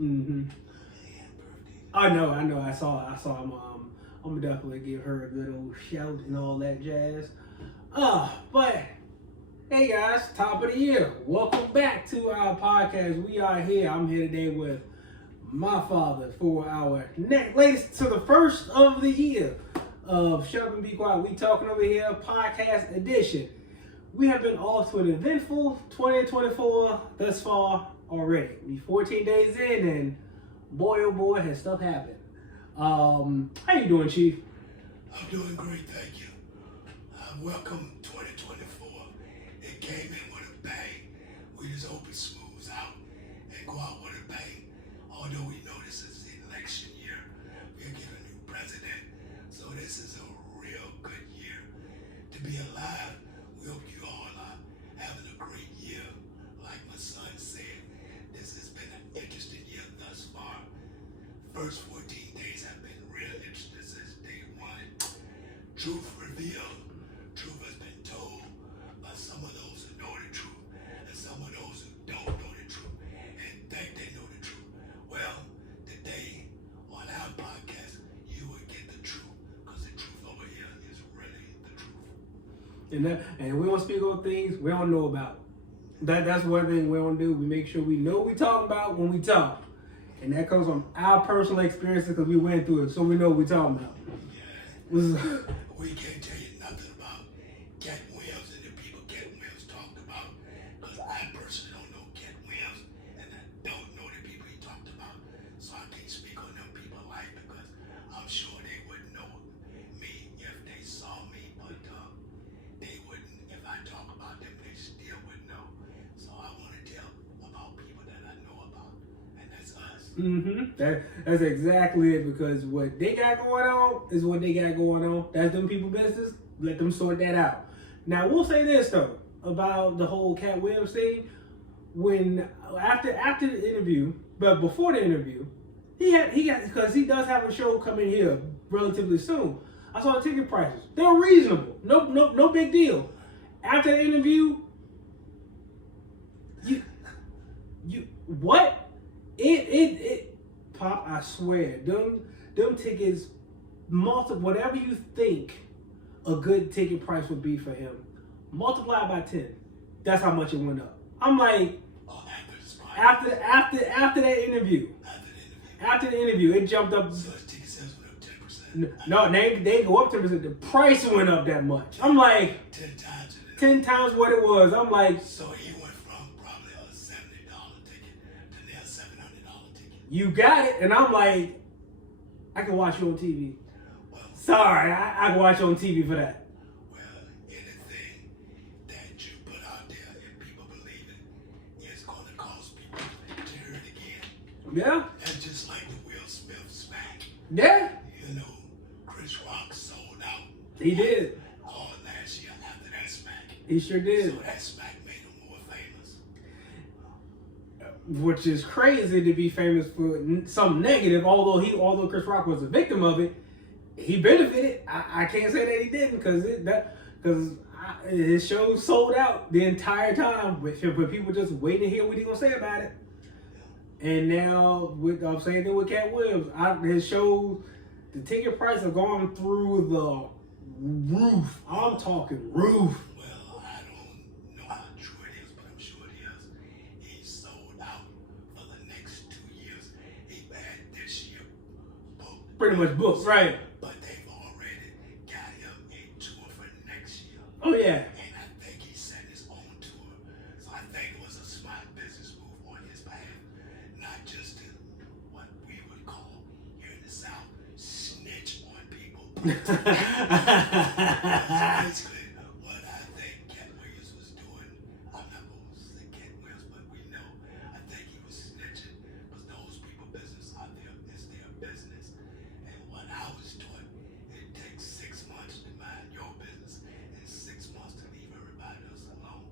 Mm-hmm. I know. I saw him. I'm gonna definitely give her a little shout and all that jazz. But hey guys, top of the year. Welcome back to our podcast. We are here. I'm here today with my father for our latest to the first of the year of Shut Up and Be Quiet. We Talking Over Here podcast edition. We have been off to an eventful 2024 thus far already. We 14 days in, and boy oh boy has stuff happened. How you doing, Chief? I'm doing great, thank you. Welcome 2024. It came in with a bang. We just hope it smooths out and go out with a bang. Although we know this is the election year, we're getting a new president. So this is a real good year. To be alive, we hope you all are having a great year. Like my son said, this has been an interesting year thus far. First 14 days have been real interesting since day one. Truth revealed. Truth has been told by some of those who know the truth and some of those who don't know the truth and think they know the truth. Well, today on our podcast, you will get the truth because the truth over here is really the truth. And we don't speak on things we don't know about. That's one thing we don't do. We make sure we know what we talking about when we talk. And that comes from our personal experiences because we went through it, so we know what we're talking about. Yeah. We can't tell you nothing about Cat Williams and the people Cat Williams talked about because I personally don't know Cat Williams and I don't know the people he talked about. So I can't speak on them people's life because I'm sure they wouldn't know me if they saw me, but they wouldn't, if I talk about them, they still wouldn't know. So I want to tell about people that I know about, and that's us. Mm-hmm. That's exactly it, because what they got going on is what they got going on. That's them people business. Let them sort that out. Now we'll say this though about the whole Cat Williams thing. When after the interview, but before the interview, he got because he does have a show coming here relatively soon. I saw the ticket prices. They're reasonable. No big deal. After the interview, you what? It Pop, I swear, them tickets, whatever you think a good ticket price would be for him, multiply by 10. That's how much it went up. I'm like, after that interview. After the interview, it jumped up. So his ticket sales went up 10%. No, they didn't go up 10%. The price went up that much. I'm like 10 times. 10 times what it was. I'm like, so he went from probably a $70 ticket to now $700 ticket. you got it, and I'm like, I can watch you on TV. Well, sorry, I can watch you on TV for that. Well, anything that you put out there and people believe it is going to cause people to hear it again. Yeah. That's just like the Will Smith smack. Yeah. You know, Chris Rock sold out. He did. All last year after that smack. He sure did. So that smack made him more famous. Which is crazy to be famous for something negative. Although Chris Rock was a victim of it, he benefited. I can't say that he didn't because his show sold out the entire time with people just waiting to hear what he gonna say about it. And now I'm saying that with Cat Williams, his shows, the ticket prices have gone through the roof. I'm talking roof. Well, I don't know how true it is, but I'm sure it is. He sold out for the next 2 years. He had this year booked. Pretty much booked, right? But they've already got him a tour for next year. Oh yeah. And I think he set his own tour. So I think it was a smart business move on his behalf. Not just to what we would call here in the South, snitch on people. That's basically what I think Cat Williams was doing. I'm not going to say Cat Williams, but we know. I think he was snitching because those people business out there is their business. And what I was taught, it takes 6 months to mind your business and 6 months to leave everybody else alone.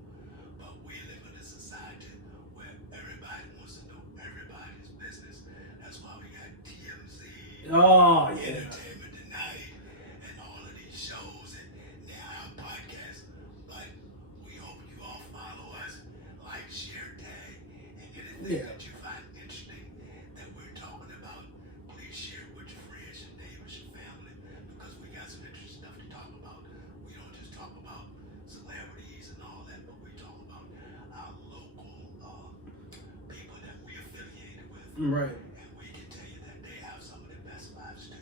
But we live in a society where everybody wants to know everybody's business. That's why we got TMZ, Oh yeah. Entertainment Tonight, and all of these shows, and now our podcast. But we hope you all follow us, like, share, tag, and anything Yeah. that you find interesting Right. And we can tell you that they have some of the best lives too.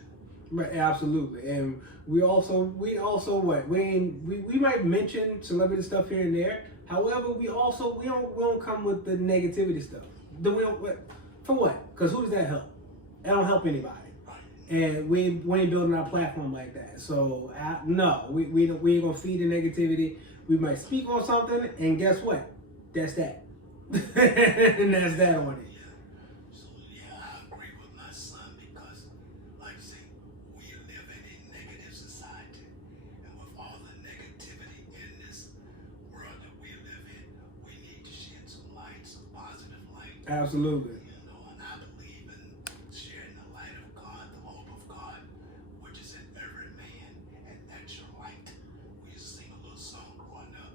Right, absolutely. And we also what we might mention celebrity stuff here and there. However, we don't come with the negativity stuff. We don't for what? Because who does that help? It don't help anybody. And we ain't building our platform like that. So no, we ain't gonna feed the negativity. We might speak on something, and guess what? That's that. And that's that on it. So yeah, I agree with my son because, like I say, we live in a negative society, and with all the negativity in this world that we live in, we need to shed some light, some positive light. Absolutely. You know, and I believe in sharing the light of God, the hope of God, which is in every man, and that's your light. We used to sing a little song growing up.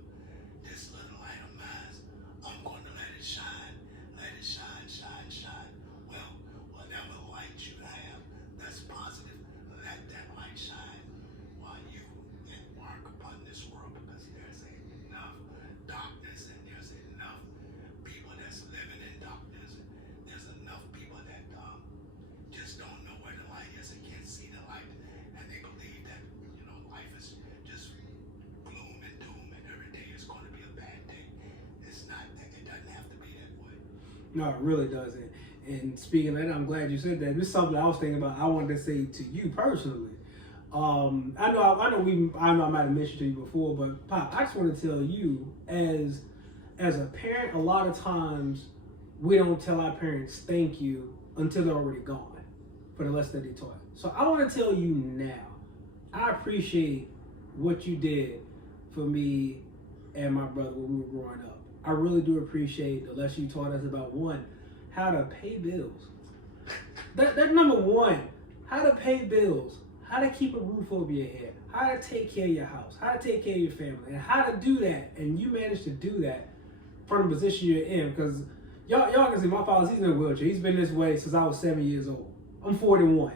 This little light of mine, I'm going to let it shine, shine, shine. Well, whatever light you have that's positive, let that light shine while you embark upon this world, because there's enough darkness and there's enough people that's living in darkness. There's enough people that just don't know where the light is and can't see the light, and they believe that life is just gloom and doom and every day is going to be a bad day. It's not. It doesn't have to be that way. No, it really doesn't. And speaking of that, I'm glad you said that. This is something I was thinking about. I wanted to say to you personally. I know I might have mentioned to you before, but Pop, I just want to tell you, as a parent, a lot of times we don't tell our parents thank you until they're already gone for the lesson that they taught. So I want to tell you now, I appreciate what you did for me and my brother when we were growing up. I really do appreciate the lesson you taught us about, one, how to pay bills. That number one, how to pay bills, how to keep a roof over your head, how to take care of your house, how to take care of your family, and how to do that. And you managed to do that from the position you're in, because y'all can see my father, he's in a wheelchair. He's been this way since I was 7 years old. I'm 41.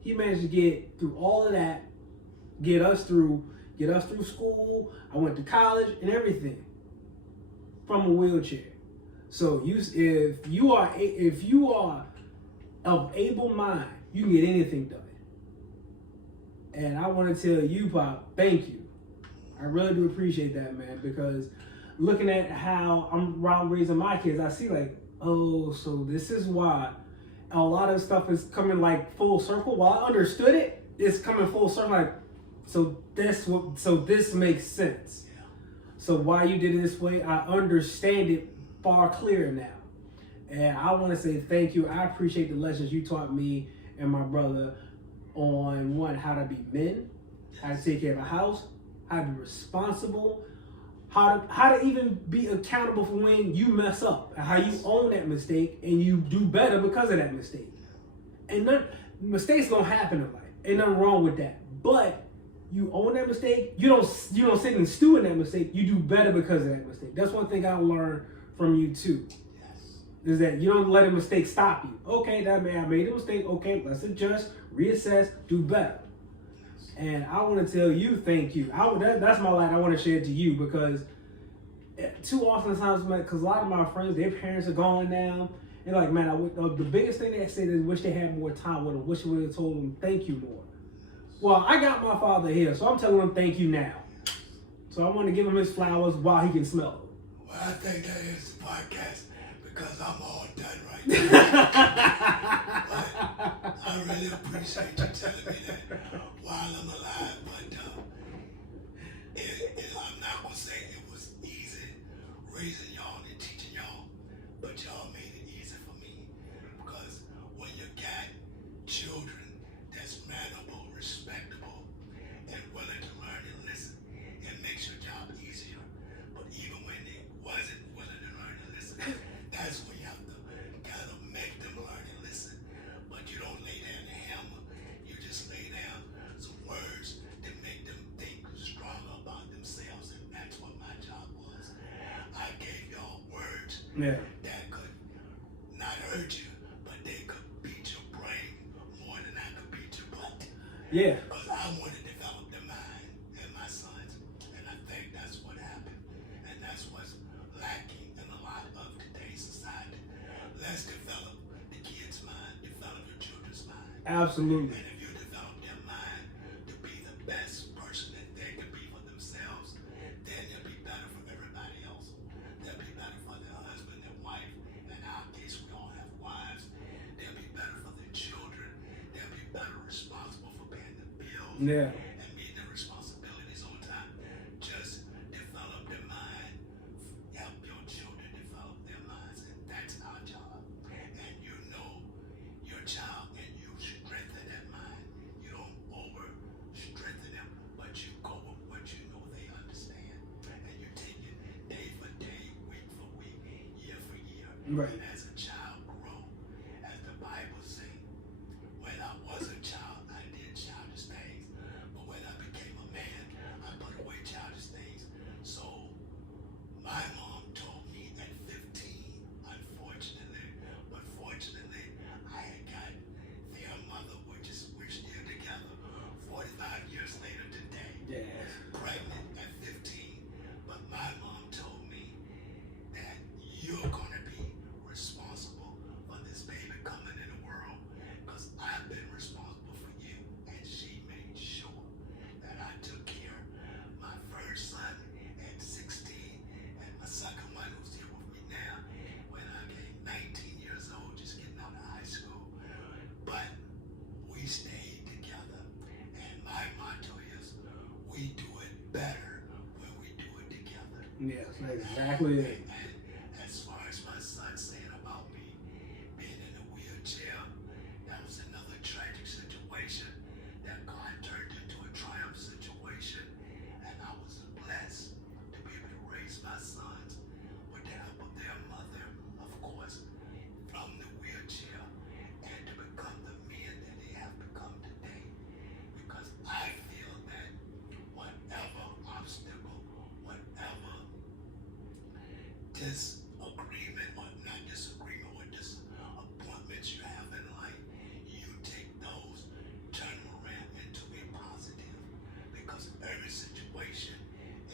He managed to get through all of that, get us through school. I went to college and everything from a wheelchair. So if you are of able mind, you can get anything done. And I want to tell you, Pop, thank you. I really do appreciate that, man, because looking at how I'm raising my kids, I see like, oh, so this is why a lot of stuff is coming like full circle. While I understood it, it's coming full circle. Like, so this makes sense. So why you did it this way, I understand it far clearer now. And I want to say thank you. I appreciate the lessons you taught me and my brother on, one, how to be men, how to take care of a house, how to be responsible, how to even be accountable for when you mess up, and how you own that mistake and you do better because of that mistake. And mistakes gonna happen in life. Ain't nothing wrong with that. But you own that mistake. You don't sit and stew in that mistake. You do better because of that mistake. That's one thing I learned from you too. Is that you don't let a mistake stop you. Okay, I made a mistake. Okay, let's adjust, reassess, do better. And I want to tell you, thank you. That's my light. I want to share it to you, because too often times, man, because a lot of my friends, their parents are gone now. And like, man, the biggest thing they say is wish they had more time with them. Wish they would have told them thank you more. Well, I got my father here, so I'm telling him thank you now. So I want to give him his flowers while he can smell them. Well, I think that is the podcast, because I'm all done right now. But I really appreciate you telling me that while I'm alive. But I'm not going to say it was easy raising y'all and teaching y'all, but y'all made it easy for me. Because when you got children that's manable, respectable, and willing to learn and listen, it makes your job easier. But even when they wasn't willing to learn and listen, that's when you have to kind of make them learn and listen. But you don't lay down the hammer. You just lay down some words that make them think stronger about themselves. And that's what my job was. I gave y'all words that could not hurt you, but they could beat your brain more than I could beat your butt. Yeah. Because I want to develop the mind in my sons. And I think that's what happened. And that's what's lacking in a lot of today's society. Let's develop the Absolutely. And if you develop their mind to be the best person that they can be for themselves, then they'll be better for everybody else. They'll be better for their husband, their wife. In our case, we all have wives. They'll be better for their children. They'll be better responsible for paying the bills and meeting their responsibilities on time. Just develop their mind. Help your children develop their minds, and that's our job. And you know your child, and you strengthen that mind. You don't over strengthen them, but you go with what you know they understand, and you take it day for day, week for week, year for year. Right. And as a child grow, as the Bible says, when I was a child, I did childish things, but when I became a man, I put away childish things. So my mom told me at 15, unfortunately, but fortunately, I had got their mother, we're still together 45 years later today, Yeah. pregnant at 15. But my mom told me that you're going to be responsible for this baby coming in the world, because I've been responsible for you. And she made sure that I took care of my first son at 16, and my second one, who's here with me now, when I came 19 years old, just getting out of high school. But we stayed together, and my motto is, we do it better when we do it together. Yes, that's exactly it. And as far as my son saying about me being in a wheelchair, that was another tragic situation that God turned into a triumph situation. And I was blessed to be able to raise my sons with the help of their mother, of course, from the wheelchair, and to become the men that they have become today. Because I feel that whatever obstacle, whatever disagreement, or not disagreement, or disappointments you have in life, you take those, turn them around into a positive. Because every situation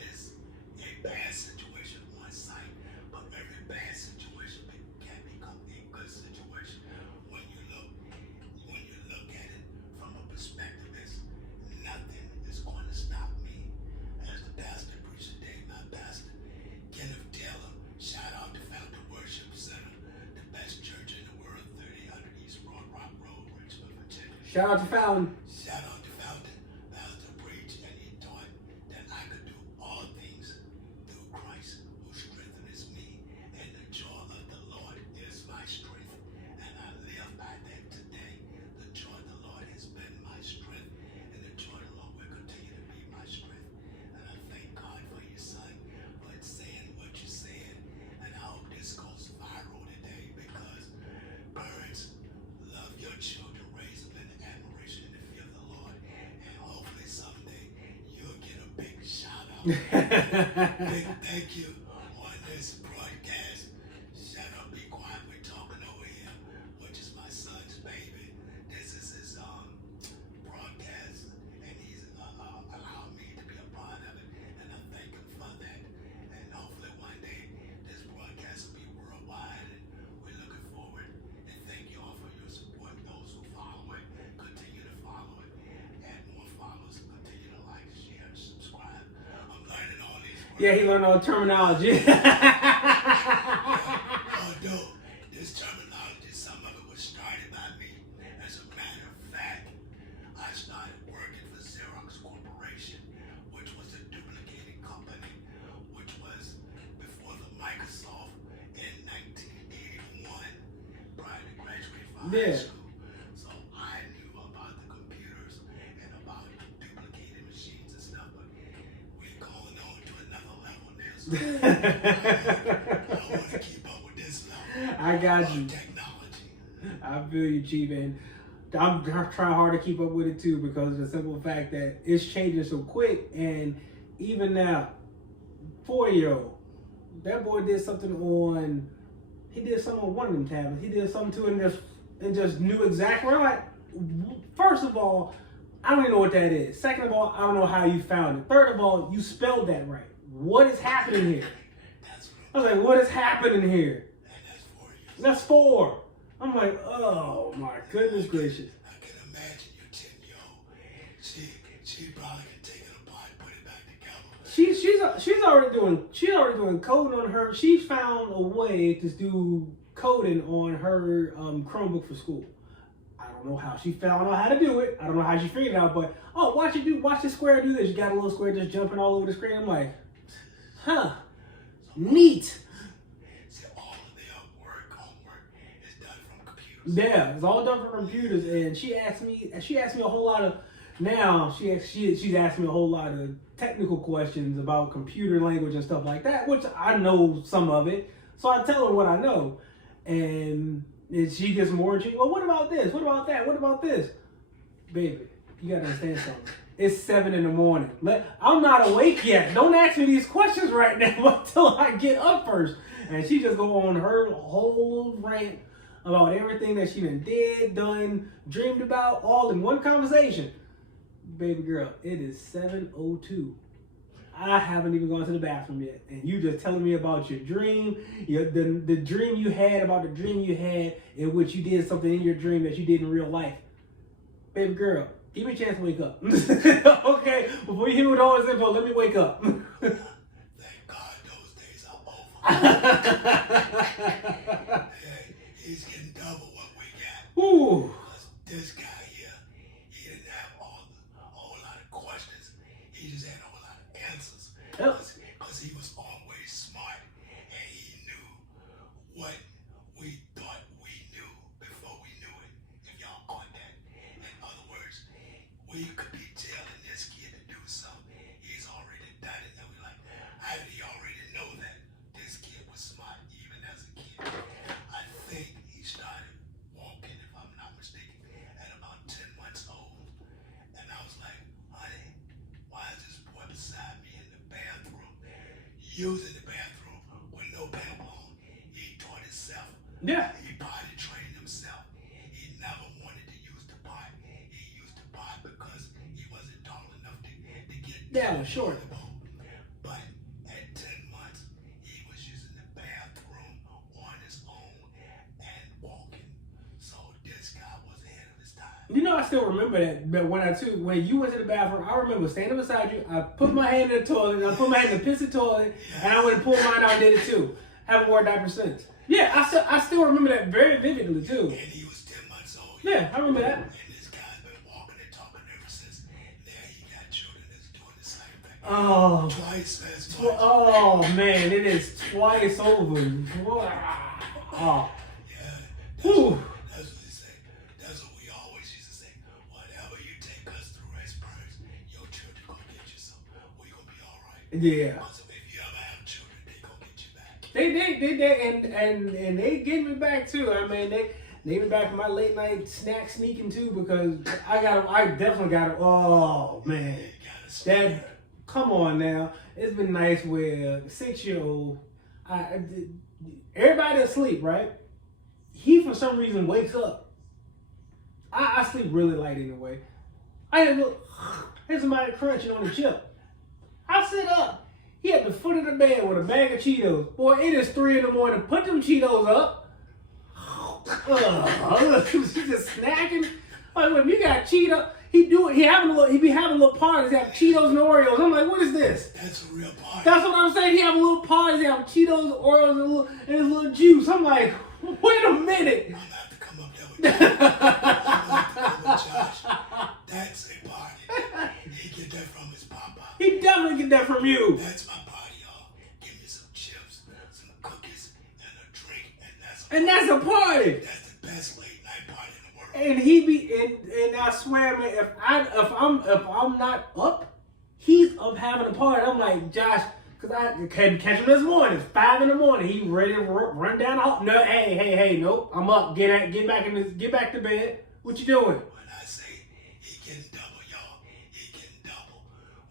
is a bad situation on site, but every bad situation can become a good situation when you look at it from a perspective is nothing is going to stop me. As the pastor preached today, my pastor, Kenneth Taylor, shout out to Fountain Worship Center, the best church in the world, 3000 East Broad Rock Road, Richmond, Virginia. Shout out to Fountain. Shout out to Fountain. Pastor preached, and he taught that I could do all things through Christ who strengthens me, and the joy of the Lord is my strength. And I live by that today. The joy of the Lord has been my strength, and the joy of the Lord will continue to be my strength. And I thank God for your son for saying what you said, and I hope this goes viral today, because parents, love your children, raise them in the admiration and the fear of the Lord, and hopefully someday you'll get a big shout out. Big thank you on this broadcast. Shut up, be quiet, we're talking over here, which is my son's baby. This is his broadcast, and he's allowed me to be a part of it, and I thank him for that. And hopefully one day this broadcast will be worldwide, and we're looking forward. And thank you all for your support. Those who follow it, continue to follow it. Add more followers, continue to like, share, and subscribe. I'm learning all these words. Yeah, he learned all the terminology. Although this terminology, some of it was started by me. As a matter of fact, I started working for Xerox Corporation, which was a duplicating company, which was before the Microsoft in 1981, prior to graduating from high school. So I knew about the computers and about duplicating machines and stuff, but we're going on to another level now. So I want to keep up with this level I got of you. technology. I feel you, Chief, and I'm trying hard to keep up with it too, because of the simple fact that it's changing so quick. And even now, 4-year-old, that boy did something on. He did something on one of them tablets. He did something to it and just knew exactly right. First of all, I don't even know what that is. Second of all, I don't know how you found it. Third of all, you spelled that right. What is happening here? That's I was like, what is happening here? and that's 4 years. That's 4. I'm like, oh my goodness gracious. I can She probably can take it apart, put it back together. She's already doing coding on her. She found a way to do coding on her Chromebook for school. I don't know how she found out how to do it. I don't know how she figured it out, but watch the square do this. You got a little square just jumping all over the screen. I'm like, huh, neat. See, all of their homework is done from computers. Yeah, it's all done from computers. And she asked me a whole lot of. Now she's asked me a whole lot of technical questions about computer language and stuff like that, which I know some of it. So I tell her what I know, and she gets more intrigued. Well, what about this? What about that? What about this? Baby, you gotta understand something. It's 7 a.m. I'm not awake yet. Don't ask me these questions right now until I get up first. And she just go on her whole rant about everything that she done, dreamed about, all in one conversation. Baby girl, it is 7:02. I haven't even gone to the bathroom yet, and you just telling me about your dream, the dream you had about the dream you had in which you did something in your dream that you did in real life. Baby girl, give me a chance to wake up. Okay, before you hear with all this info, let me wake up. Thank God those days are over. Hey, he's getting double what we got. Ooh. This guy here, he didn't have a whole lot of questions. He just had a whole lot of answers. Because he was always smart and he knew what we thought we knew before we knew it. If y'all caught that. In other words, we could be telling this kid to do something. He's already done it. And we're like, how did he already know that this kid was smart even as a kid? I think he started walking, if I'm not mistaken, at about 10 months old. And I was like, honey, why is this boy beside me in the bathroom, using the bathroom with no pamper on? He taught himself. Yeah. He potty trained himself. He never wanted to use the pot. He used the pot because he wasn't tall enough to get Yeah, short. But at 10 months, he was using the bathroom on his own and walking. So this guy was ahead of his time. You know, I still remember that. But when you went to the bathroom, I remember standing beside you. I put my hand in the toilet. I put my hand in the pissy toilet, and I went and pulled mine out and did it too. Haven't worn a diaper since. Yeah, I still remember that very vividly too. And he was 10 months old. Yeah, I remember that. And this guy's been walking and talking ever since. Now he got children that's doing the same thing. Oh, Twice as much. oh man, it is twice over. Oh. Yeah, Whew. that's what they say. That's what we always used to say. Whatever you take us through as parents, your children gonna get you some. We gonna be all right. Yeah. Because if you ever have children, they gonna get you back. And they get me back too. I mean, they me back from my late night snack sneaking too, because I definitely got it. Oh man, come on now. It's been nice where the 6-year-old, everybody asleep, right? He for some reason wakes up. I sleep really light anyway. Here's somebody crunching on the chip. I sit up. He at the foot of the bed with a bag of Cheetos. Boy, it is 3 a.m. Put them Cheetos up. He's just snacking. Like, when you got Cheetos, he be having little parties. He have Cheetos and Oreos. I'm like, what is this? That's a real party. That's what I'm saying. He have little parties. He have Cheetos, Oreos, and his little juice. I'm like, wait a minute. I'm gonna have to come up there with you. I'm gonna have to come with Josh. That's a party. He get that from his papa. He definitely get that from you. That's my party, y'all. Give me some chips, some cookies, and a drink, And that's a party. That's the best late night party in the world. And he be and I swear, man, if I'm not up, he's up having a party. I'm like, Josh, because I catch him this morning. It's 5 a.m. He ready to run down the hall. No, hey, nope. I'm up. Get back to bed. What you doing? When I say he getting double, y'all, he getting double.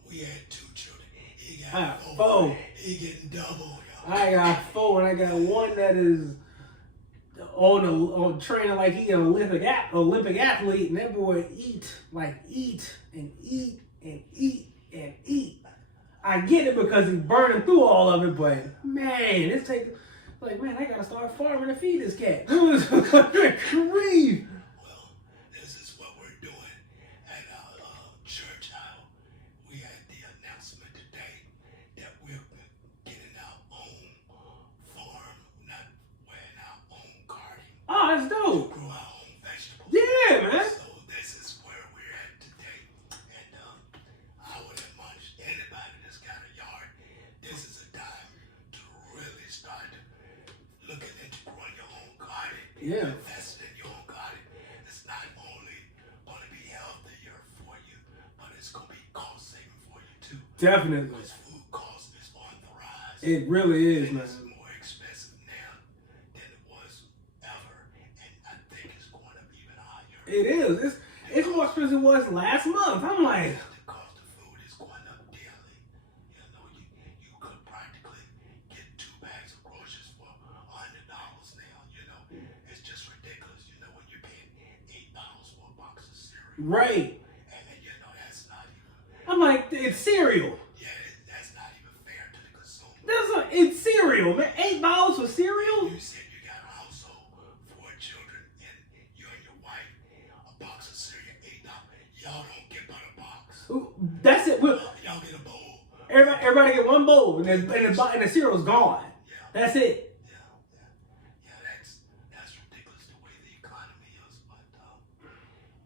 We had 2 children. He got 4. He getting double, y'all. I got 4, and I got one that is on training like he an Olympic athlete, and that boy eat and eat and eat and eat. I get it because he's burning through all of it, but man, it's taking man, I gotta start farming to feed this cat. Good grief. Well, this is what we're doing at our church, our Yeah. Invested in your own garden. It's not only going to be healthier for you, but it's going to be cost saving for you too. Definitely. Because food cost is on the rise. It really is, man. It's more expensive now than it was ever, and I think it's going up even higher. It is. It's more expensive than it was last month. I'm like, The cost of food is going up daily. You know, you could practically get 2 bags of groceries for $100 now. You know, it's just ridiculous. You know, when you're paying $8 for a box of cereal, right. and you know that's not even. I'm like, it's cereal. Yeah, that's not even fair to the consumer. It's cereal, man. $8 for cereal? You said you got a household, 4 children, and you and your wife, a box of cereal, $8. Y'all don't get but a box. That's it. Y'all get a bowl. Everybody get one bowl, and the cereal's gone. Yeah. That's it. Yeah, that's ridiculous the way the economy is. But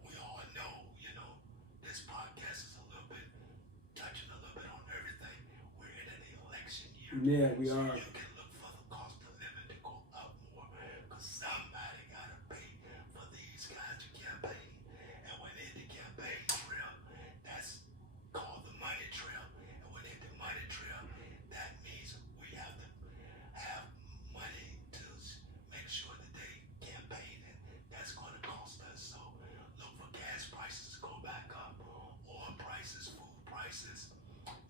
we all know, you know, this podcast is a little bit touching a little bit on everything. We're in an election year. Yeah, we so are. you can look for the cost of living to go up more because somebody got to pay for these guys to campaign. And when they hit the campaign trail, that's called the money trail. And when they hit the money trail, that means we have to have money to make sure that they campaign, and that's going to cost us. So look for gas prices to go back up, oil prices, food prices.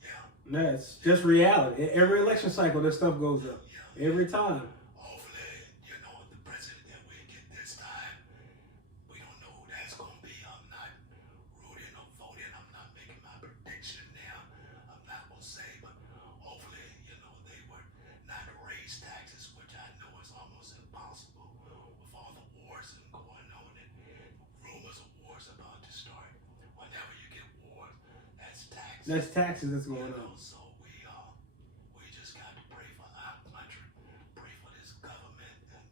Yeah. That's just reality. Every election cycle, this stuff goes up. Yeah. Every time. Hopefully, you know, the president that we get this time, we don't know who that's going to be. I'm not rooting or voting. I'm not making my prediction now. I'm not going to say, but hopefully, you know, they would not raise taxes, which I know is almost impossible with all the wars and going on and rumors of wars about to start. Whenever you get wars, that's taxes. That's taxes that's going on. So we just got to pray for our country, pray for this government, and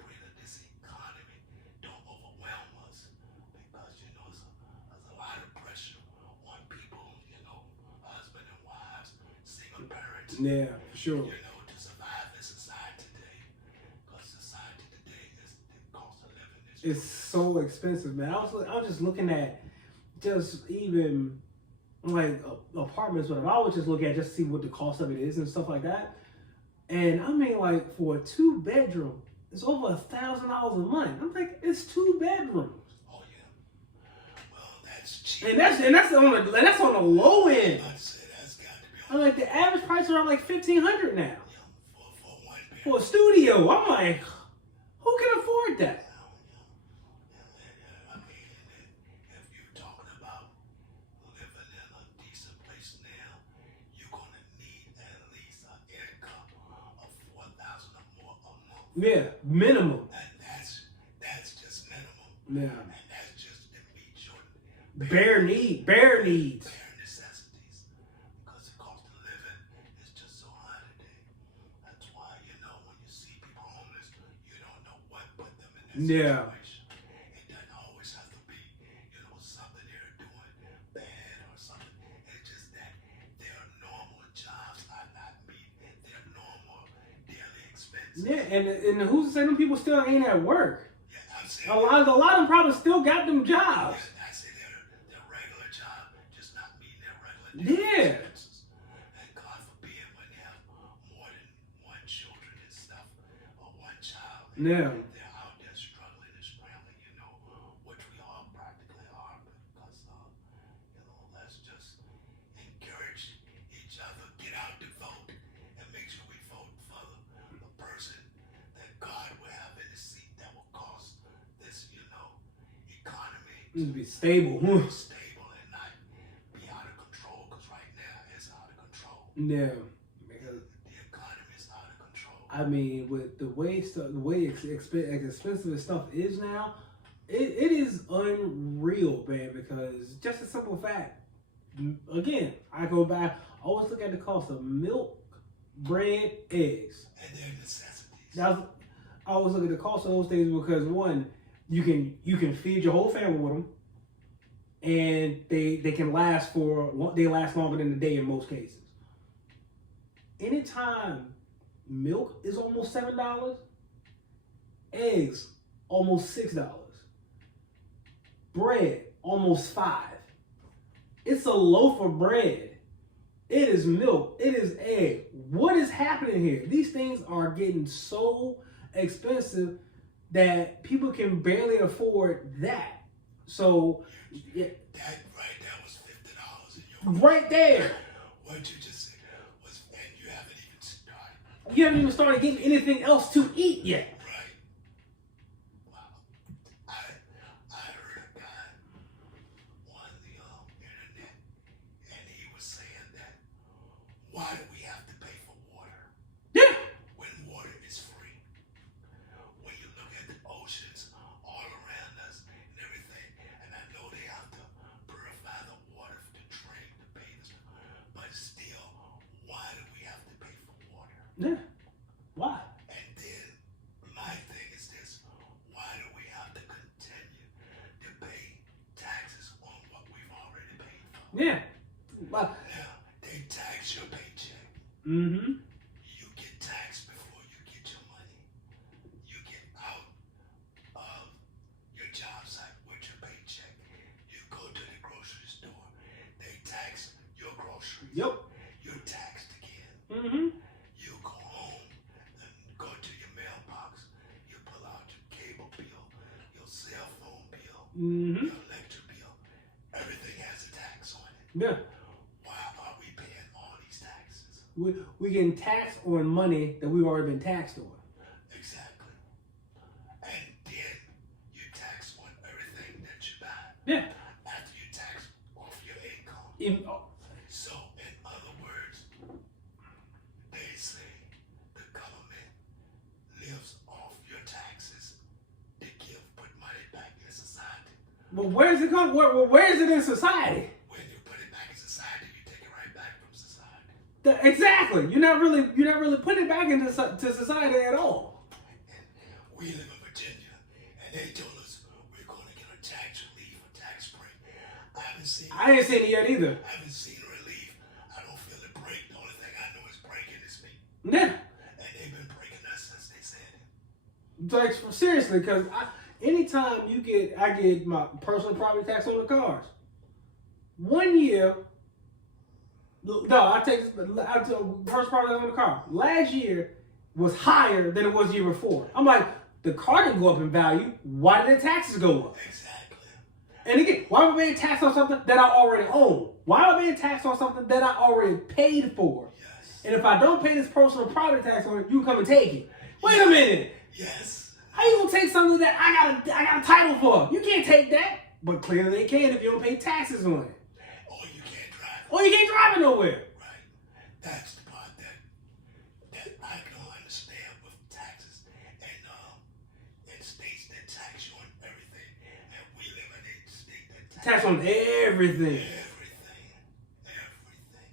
pray that this economy don't overwhelm us, because you know there's a lot of pressure on people, you know, husband and wives, single parents. Yeah, for sure. You know, to survive in society today, because society today is the cost of living is It's so expensive, man. I was just looking at just even like apartments, whatever. I always just look at just to see what the cost of it is and stuff like that. And I mean, like for a 2-bedroom, it's over $1,000 a month. I'm like, it's 2 bedrooms, Oh yeah. Well, that's cheap. and that's on the low end. I'd say that's got to be I'm like, the average price is around like $1,500 now for one bedroom. for a studio. I'm like, who can afford that? I mean, if you're talking about living in a decent place now, you're gonna need at least an income of $4,000 or more a month. Yeah, minimum. And that's just minimum. Yeah, And that's just to meet your bare needs. bare necessities. Because the cost of living is just so high today. That's why, you know, when you see people homeless, you don't know what put them in that Yeah. situation. It doesn't always have to be, you know, something they're doing bad or something. It's just that their normal jobs are not meeting their normal daily expenses. Yeah, and who's to say them people still ain't at work? Yeah, I'm saying A lot of them probably still got them jobs. I say their regular job just not meeting their regular Yeah. expenses. And God forbid when they have more than one children and stuff, or one child, and Yeah. they're out there struggling and scrambling, you know, which we all practically are, because, you know, let's just encourage each other, get out to vote, and make sure we vote for the person that God will have in the seat that will cause this, you know, economy Need to be stable. be stable and not be out of control, because right now it's out of control. Yeah, because The economy is out of control. I mean, with the way expensive as stuff is now, it is unreal, man. Because just a simple fact. Again, I go back. I always look at the cost of milk, bread, eggs. And their necessities. I always look at the cost of those things because one, you can feed your whole family with them, and they last longer than the day in most cases. Anytime milk is almost $7, Eggs, almost $6. Bread, almost $5. It's a loaf of bread. It is milk. It is egg. What is happening here? These things are getting so expensive that people can barely afford that. So, yeah. That right there was $50. Right there. What you just said was, and you haven't even started. You haven't even started getting anything else to eat yet. Right. Wow. I heard a guy on the internet, and he was saying that why do we have to pay for water? Yeah. When water is free. When you look at the oceans all around us and everything, and I know they have to purify the water to drink, to bathe, but still, why do we have to pay for water? Yeah. Why? And then my thing is this: why do we have to continue to pay taxes on what we've already paid for? Yeah. Now they tax your paycheck. Mm-hmm. You get taxed before you get your money. You get out of your job site with your paycheck. You go to the grocery store. They tax your groceries. Yep. You're taxed again. Mm-hmm. You go home and go to your mailbox. You pull out your cable bill, your cell phone bill, Mm-hmm. your electric bill. Everything has a tax on it. Yeah. Why are we paying all these taxes? We getting taxed on money that we've already been taxed on. Exactly. And then you tax on everything that you buy. Yeah. After you tax off your income. So, in other words, they say the government lives off your taxes to put money back in society. But where does it come? Where is it in society? When you put it back in society, you take it right back from society. Exactly. You're not really putting it back into to society at all. And we live in Virginia, and they told us we're going to get a tax relief, a tax break. I ain't seen it yet either. I haven't seen relief. I don't feel it break. The only thing I know is breaking is me. Yeah. And they've been breaking us since they said it. Like seriously, because anytime I get my personal property tax on the cars. 1 year, no, I take first property tax on the car. Last year was higher than it was the year before. I'm like, the car didn't go up in value. Why did the taxes go up? Exactly. And again, why am I being taxed on something that I already own? Why am I being taxed on something that I already paid for? Yes. And if I don't pay this personal property tax on it, you can come and take it. Wait a minute. Yes. How you gonna take something that I got a title for? You can't take that. But clearly they can if you don't pay taxes on it. Or you can't drive. Or you can't drive it nowhere. Right. That's the part that I don't understand with taxes and states that tax you on everything. And we live in a state that Tax on everything. everything.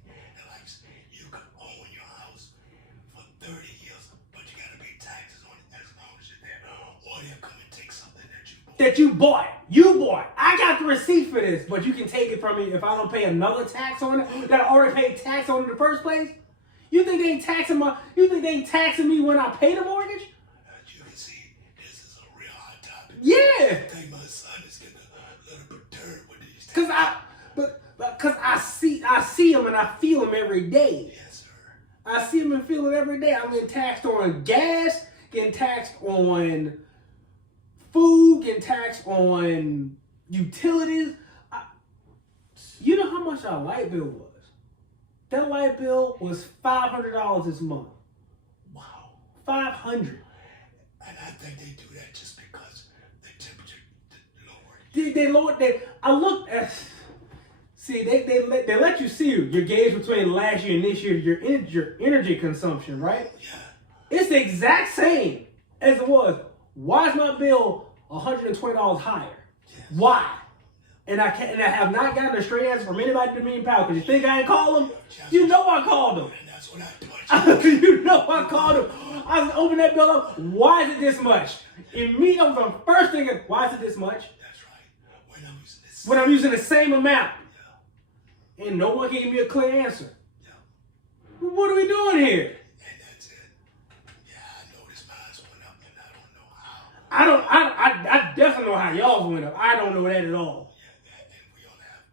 And like you could own your house for 30 years, but you gotta pay taxes on it as long as you're there. Or they'll come and take something that you bought. That you bought. You bought. I got the receipt for this, but you can take it from me if I don't pay another tax on it that I already paid tax on in the first place. You think they ain't taxing me when I pay the mortgage? As you can see, this is a real hot topic. Yeah. I think my son is getting a little perturbed with these taxes. Cause I see them and I feel them every day. Yes, sir. I see them and feel it every day. I'm getting taxed on gas, getting taxed on food, getting taxed on utilities. You know how much our light bill was? That light bill was $500 this month. Wow. $500. And I think they do that just because the temperature lowered. They lowered. I looked at. See, they let you see your gauge between last year and this year, your energy consumption, right? Yeah. It's the exact same as it was. Why is my bill $120 higher? Yes. Why? And I have not gotten a straight answer from anybody to me in power. Because you think I ain't called them? You know I called them. And that's what I thought. You know I called them. I was opening that bill up. Why is it this much? Immediately, I was the first thing. Why is it this much? That's right. When I'm using the same amount. Yeah. And no one can give me a clear answer. Yeah. What are we doing here? And that's it. Yeah, I noticed mine went up, and I don't know how. I definitely know how y'all went up. I don't know that at all. Yeah, and we only have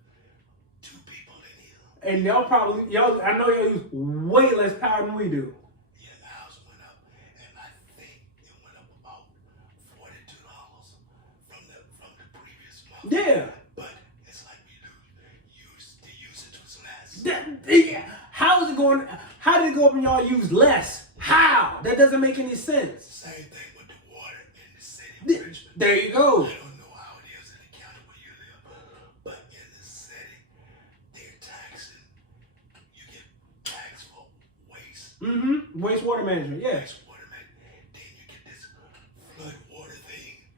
2 people in here. And I know y'all use way less power than we do. Yeah, the house went up, and I think it went up about $42 from the previous month. Yeah. But it's like the usage was less. Yeah. How is it going? How did it go up and y'all use less? How? That doesn't make any sense. Same thing with the water in the city of Richmond. There you go. I don't know how it is in the county where you live, but in the city, they're taxing. You get taxed for waste. Wastewater management. Yeah. Wastewater management. Then you get this flood water thing.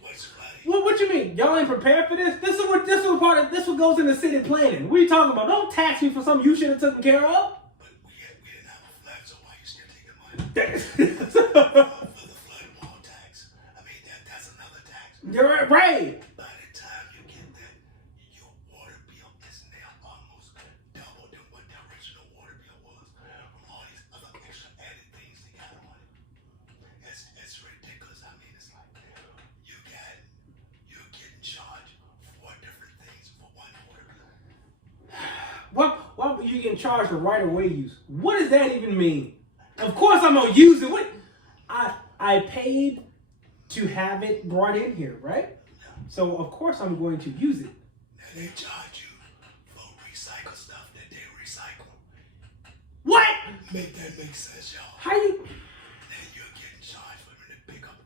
What's flooding? What you mean? Y'all ain't prepared for this? This is what goes into city planning. What are you talking about? Don't tax me for something you should have taken care of. But we didn't have a flood, so why you still taking money? That's- For the flood wall tax. I mean, that's another tax. You're right. By the time you get that, your water bill is now almost double than what the original water bill was from all these other extra added things they got on it. It's ridiculous. I mean, it's like you're getting charged 4 different things for one water bill. Why would you get charged for right of way use? What does that even mean? Of course I'm gonna use it. What? I paid to have it brought in here, right? Yeah. So of course I'm going to use it. Now they charge you for recycle stuff that they recycle. What? Make that make sense, y'all? How you? Then you're getting charged for them to pick up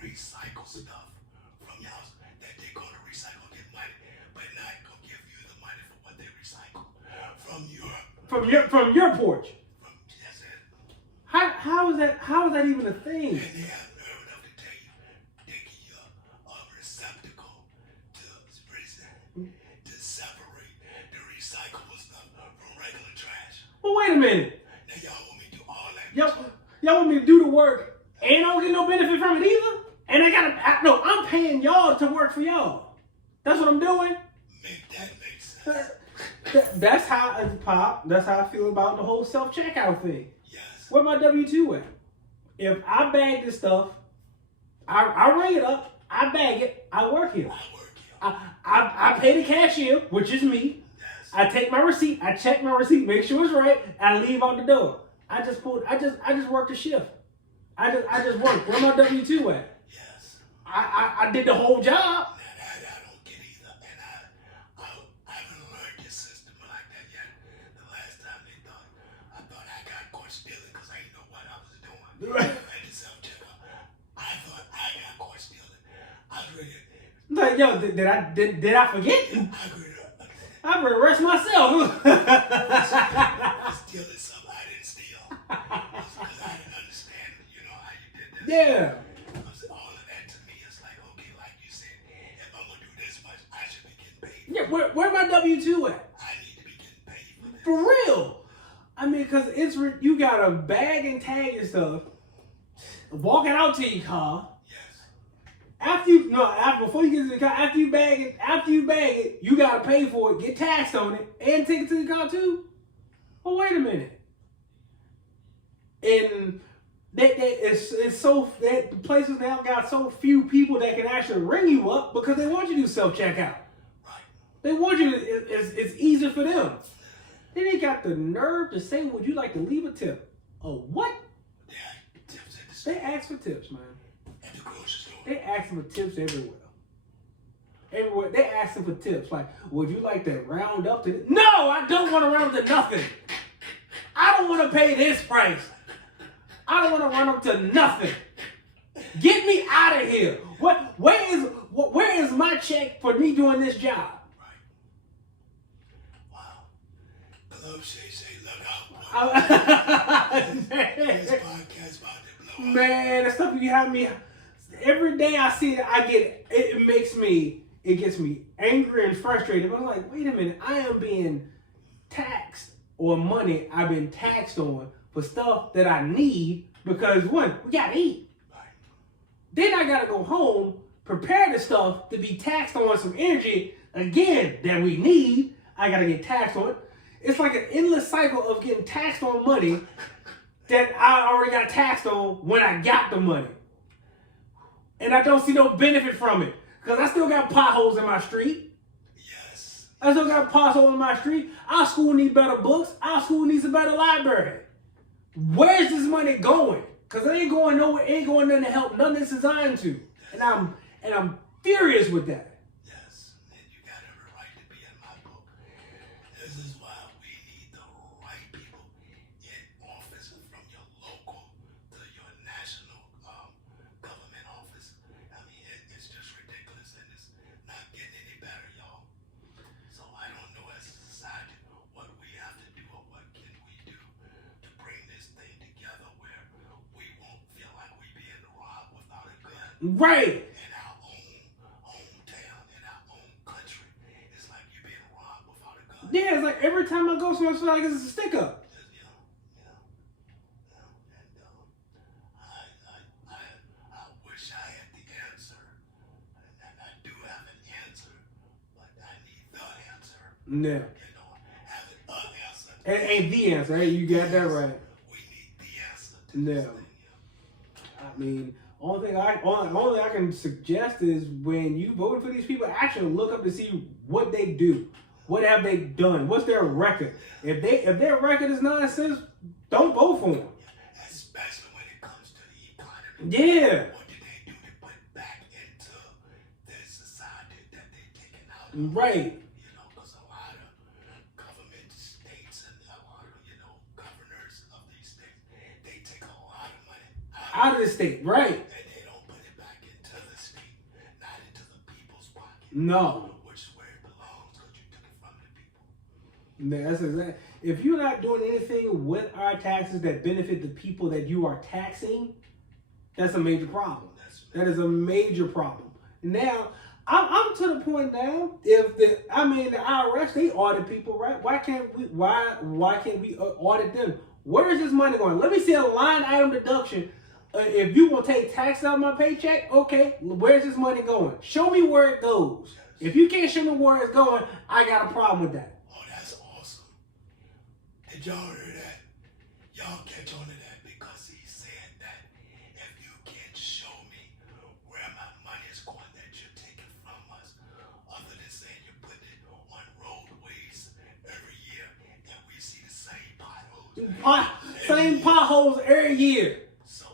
recycle stuff from y'all that they're gonna recycle, get money, but not gonna give you the money for what they recycle From your porch. That's it. How is that even a thing? And they have nerve enough to tell you they give you a receptacle to separate the recyclable stuff from regular trash. Well, wait a minute. Now y'all want me to do all that? Y'all want me to do the work and I don't get no benefit from it either? And I'm paying y'all to work for y'all. That's what I'm doing. Make that make sense. That's how That's how I feel about the whole self-checkout thing. Yes. Where my W-2 at? If I bag this stuff, I ring it up, I bag it, I work here. I pay the cashier, which is me. Yes. I take my receipt, I check my receipt, make sure it's right, and I leave out the door. I just work the shift. I just work. Where my W-2 at? Yes. I did the whole job. Now that I don't get either, and I haven't learned this system like that yet. The last time I thought I got caught stealing because I didn't know what I was doing. Right. At the self-checkout, I thought I got caught stealing. I was ready. Like, yo, did I forget? I'm gonna arrest myself. Stealing something I didn't steal. Because I didn't understand, how you did this. Yeah. All of that to me is like, okay, like you said, if I'm gonna do this much, I should be getting paid. Yeah, where my W-2 at? I need to be getting paid for this. For real. I mean, because you got to bag and tag your stuff, walk it out to your car. Yes. Before you get to the car, after you bag it, you got to pay for it, get taxed on it, and take it to the car too. Well, wait a minute. And it's so that places now got so few people that can actually ring you up because they want you to do self-checkout. Right. They want you to, it's easier for them. Then they got the nerve to say, would you like to leave a tip? A what? Yeah, tips at the store. They ask for tips, man. At the grocery store. They ask for tips everywhere. Everywhere. They ask for tips. Like, would you like to round up to No, I don't want to round up to nothing. I don't want to pay this price. I don't want to run up to nothing. Get me out of here. Where is my check for me doing this job? Club Shay, look out. This podcast about to blow up. Man, that stuff you have me. Every day I see it, it gets me angry and frustrated. But I'm like, wait a minute, I am being taxed on money I've been taxed on for stuff that I need because one, we gotta eat. Right. Then I gotta go home, prepare the stuff to be taxed on some energy again that we need. I gotta get taxed on it. It's like an endless cycle of getting taxed on money that I already got taxed on when I got the money. and I don't see no benefit from it. Because I still got potholes in my street. Yes. I still got potholes in my street. Our school needs better books. Our school needs a better library. Where's this money going? Because it ain't going nowhere. It ain't going nothing to help nothing it's designed to. And I'm furious with that. Yes. And you got every right to be in my book. This is why we need the right people in office, from your local to your national government office. I mean, it's just ridiculous, and it's not getting any better, y'all. So I don't know, as a society, what we have to do, or what can we do to bring this thing together where we won't feel like we being robbed without a gun. Right. In our own hometown, in our own country, it's like you're being robbed without a gun. Yeah, it's like every time I go somewhere, I feel like it's a stick up. I wish I had the answer, and I do have an answer, but I need the answer. No. Having an answer. It ain't the answer. Hey, you got that right. We need the answer to this No. thing. I mean, only thing I can suggest is when you vote for these people, actually look up to see what they do. What have they done? What's their record? If their record is nonsense, don't vote for them. Especially when it comes to the economy. Yeah. What did they do to put back into the society that they're taking out of? Right. Because a lot of government states and a lot of, governors of these states, they take a lot of money Out of the state, right? and they don't put it back into the state, not into the people's pocket. No. Which is where it belongs, because you took it from the people. That's exactly. If you're not doing anything with our taxes that benefit the people that you are taxing, that's a major problem. That is a major problem. Now, I'm to the point now. If the IRS, they audit people, right? Why can't we audit them? Where is this money going? Let me see a line item deduction. If you want to take tax out of my paycheck, okay, where's this money going? Show me where it goes. If you can't show me where it's going, I got a problem with that. Oh, that's awesome. Did y'all hear that? Y'all catch on to that, because he said that if you can't show me where my money is going that you're taking from us, other than saying you're putting it on roadways every year, and we see the same potholes. Same potholes every year. So,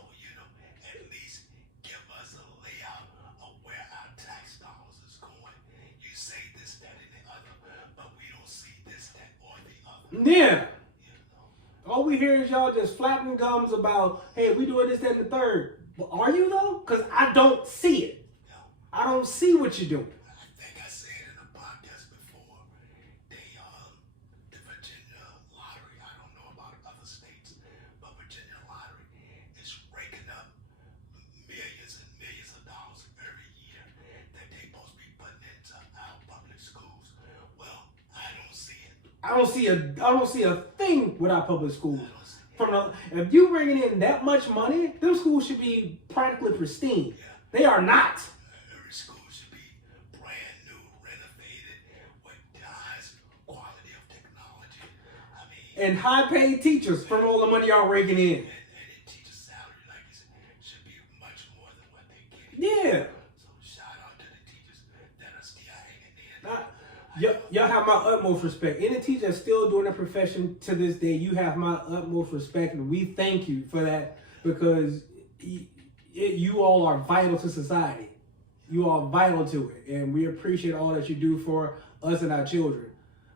at least give us a layout of where our tax dollars is going. You say this, that, and the other, but we don't see this, that, or the other. Yeah. All we hear is y'all just flapping gums about, hey, we doing this, that, and the third. But are you though? Because I don't see it. I don't see what you're doing. I think I said in a podcast before, the Virginia lottery, I don't know about other states, but Virginia lottery is raking up millions and millions of dollars every year that they supposed to be putting into our public schools. Well, I don't see it. I don't see a thing with our public schools. If you bringing in that much money, them schools should be practically pristine. Yeah. They are not. Every school should be brand new, renovated, with the highest quality of technology. I mean, And high-paid teachers from all the money y'all raking in. and the teacher's salary, like you said, should be much more than what they're getting. Yeah. So shout out to the teachers that are still hanging in. Y'all have my utmost respect. Any teacher that's still doing their profession to this day, you have my utmost respect, and we thank you for that, because you all are vital to society. You are vital to it, and we appreciate all that you do for us and our children.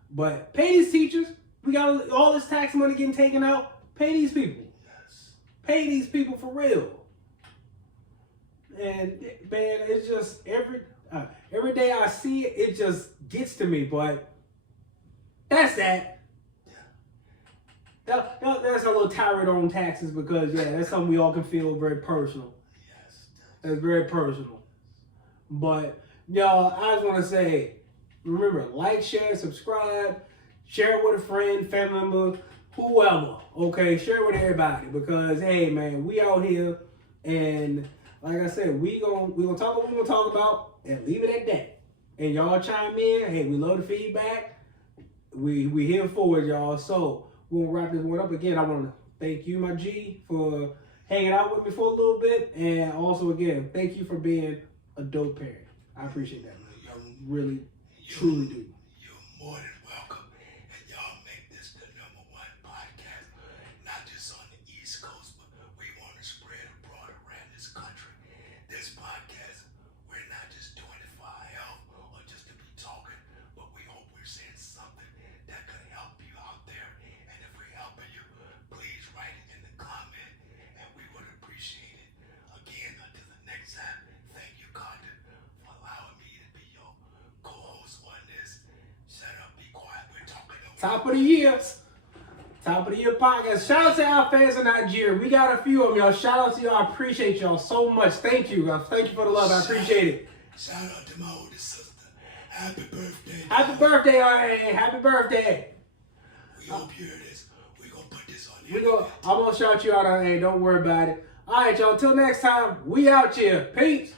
But pay these teachers. We got all this tax money getting taken out. Pay these people. Yes. Pay these people for real. And man, it's just every day I see it, it just gets to me. But that's that. That's a little tirade on taxes, because that's something we all can feel very personal. Yes. That's very personal. But y'all, I just want to say, remember, like, share, subscribe, share it with a friend, family member, whoever. Okay, share it with everybody, because hey man, we out here, and like I said, we gonna talk what we gonna talk about and leave it at that. And y'all chime in. Hey, we love the feedback. We here for it, y'all. So we'll wrap this one up again. I want to thank you, my G, for hanging out with me for a little bit. And also, again, thank you for being a dope parent. I appreciate that, man. I really, truly do. You're more than welcome. And y'all make this the #1 podcast, not just on the East Coast, but we want to spread abroad around this country. This podcast, we're not just doing it for our health or just to be talking, but we hope we're saying something that could help you out there. And if we're helping you, please write it in the comment, and we would appreciate it. Again, until the next time, thank you, Condon, for allowing me to be your co-host on this. Shut up, be quiet, we're talking over. Top of the year. Top of the year podcast. Shout out to our fans in Nigeria. We got a few of them, y'all. Shout out to y'all. I appreciate y'all so much. Thank you. Thank you for the love. I appreciate it. Shout out to my older sister. Happy birthday. Happy birthday, RA. Happy birthday. We hope you hear this. We're going to put this on I'm going to shout you out on air. Don't worry about it. All right, y'all. Till next time, we out here. Peace.